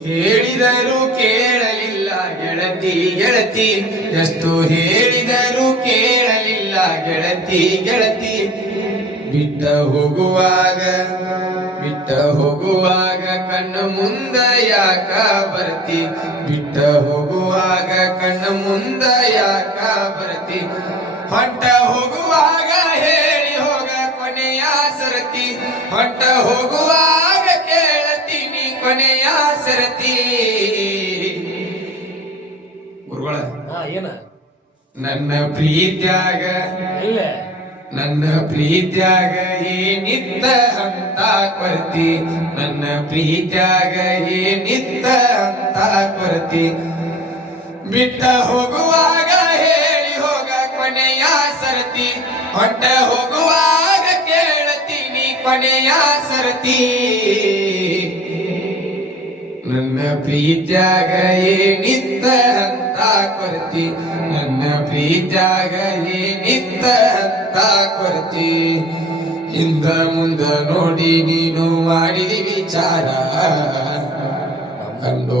ಹೇಳಿದರು ಕೇಳಲಿಲ್ಲ ಗೆಳತಿ ಗೆಳತಿ, ಎಷ್ಟು ಹೇಳಿದರು ಕೇಳಲಿಲ್ಲ ಗೆಳತಿ ಗೆಳತಿ. ಬಿಟ್ಟ ಹೋಗುವಾಗ ಕಣ್ಣ ಮುಂದ ಯಾಕ ಬರ್ತಿ, ಬಿಟ್ಟ ಹೋಗುವಾಗ ಕಣ್ಣ ಮುಂದ ಯಾಕ ಬರ್ತಿ. ಹೊಂಟ ಹೋಗುವಾಗ ಹೇಳಿ ಹೋಗ ಕೊನೆಯ ಸರತಿ, ಹೊಂಟ ಹೋಗುವಾಗ ಕೇಳತೀನಿ ಕೊನೆಯ ಸರತಿ. ಗುರುಗಳ ಏನ ನನ್ನ ಪ್ರೀತ್ಯಾಗ ನನ್ನ ಪ್ರೀತ್ಯಾಗ ಏನಿತ್ತ ಅಂತ ಕೊರತಿ, ನನ್ನ ಪ್ರೀತ್ಯಾಗ ಏನಿತ್ತ ಅಂತ ಕೊರತಿ. ಬಿಟ್ಟ ಹೋಗುವಾಗ ಹೇಳಿ ಹೋಗ ಕೊನೆಯ ಸರತಿ, ಹೊಂಟ ಹೋಗುವಾಗ ಕೇಳತೀನಿ ಕೊನೆಯ ಸರತಿ. ನನ್ನ ಪ್ರೀತ್ಯಾಗ ಏನಿತ್ತ ಅಂತ ಕೊರತಿ, ನನ್ನ ಪ್ರೀತ್ಯಾಗ ಏನಿತ್ತ ಅಂತ ಕೊರತಿ. ಹಿಂದ ಮುಂದ ನೋಡಿ ನೀನು ಮಾಡಿದಿ ವಿಚಾರ ಕಂಡು